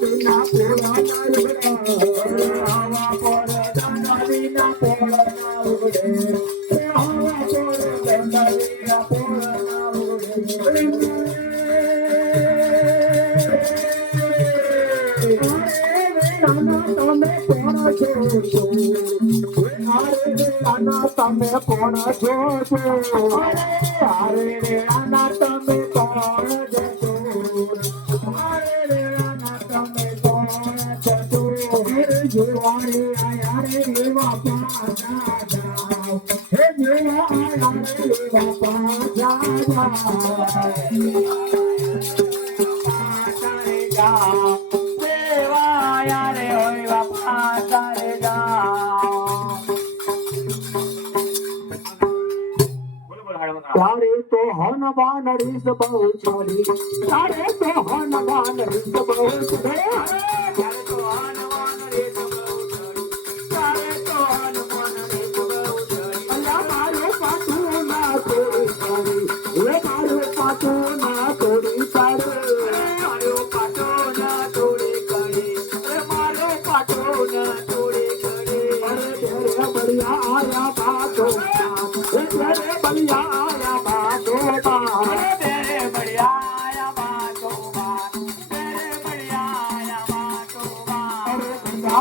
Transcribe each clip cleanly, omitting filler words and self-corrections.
વિના પોળા ના ઉગડે હવા પર દાના વિના પોળા ના ઉગડે હવા પર દાના વિના પોળા ના ઉગડે તમે કોણ છો આના તમે કોણ છો અરે રે આના તમે કોણ છો અરે રે આના તમે કોણ છો જોવાણી આયા રે લેવા પાછા જાઓ હે જેવા આયા રે લેવા પાછા જાઓ તારે તો હનુમાન રીસ બહુ છોડી તારે તો હનુમાન રીસ બહુ છોડી તારે તો હનુમાન રીસ બહુ છોડી તારે તો હનુમાન રીસ બહુ છોડી અલ્લા મારો પાટું ના તોડી તારી એ મારો પાટું ના તોડી તારે મારો પાટું ના તોડી કરી એ મારો પાટું ના તોડી કરી અરે તેરે બળિયા આયા બાતો એ તેરે બળિયા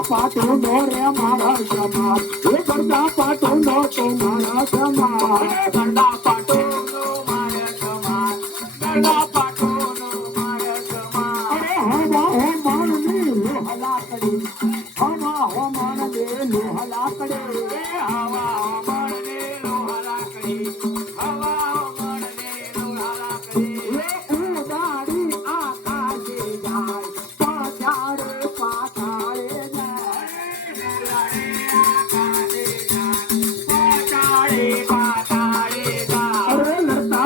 પાટો નો રે મારા સમાજ એ ગરડા પાટો નો તો મારા સમાજ ગરડા પાટો નો મારા સમાજ ગરડા પાટો નો મારા સમાજ અરે હવા હો માન ને લોહલા કરી હવા હો માન ને લોહલા કરી એ હવા હો માન ને લોહલા કરી હવા હો માન ને લોહલા કરી એ ઉડાડી આકાશે જાય પાછાડે પાછાડે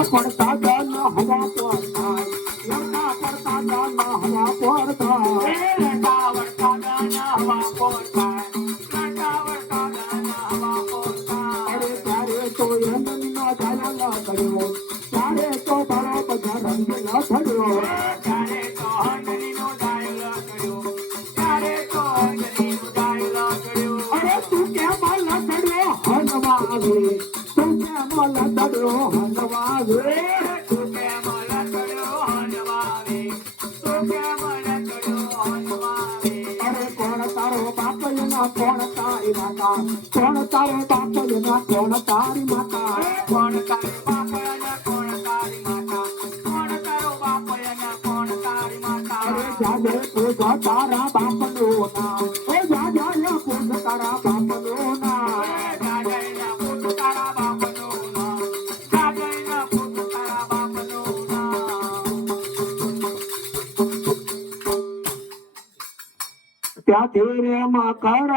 પડતા ગાના હવા પડતા લડતા પડતા ગાના હવા પડતા લડતા પડતા ગાના હવા પડતા લડતા પડતા ગાના હવા પડતા અરે તારે તો યમનનો ધાલા કર્યો તારે તો તારો બધા રંગ ના થયો તારે તો હંગરીનો ધાયલા કર્યો તારે તો હંગરીનો ધાયલા કર્યો અરે તું કેમ માલા કર્યો હનવાવે તું કેમ માલા કર્યો હનવાવે તું કેમ માલા કર્યો હનવાવે તું કેમ માલા કર્યો હનવાવે અરે કોણ તારો બાપ ના કોણ તારી માતા કોણ તારો બાપ ના કોણ તારી માતા કોણ તારો બાપ ના કોણ તારી માતા કોણ તારો બાપ ના કોણ તારી માતા અરે જાજે પૂછ તારા બાપ નું નામ એ જાજે પૂછ તારા બાપ નું નામ જાજે પૂછ તારા બાપ નું નામ જાજે પૂછ તારા બાપ નું નામ ત્યાંથી રે માં કર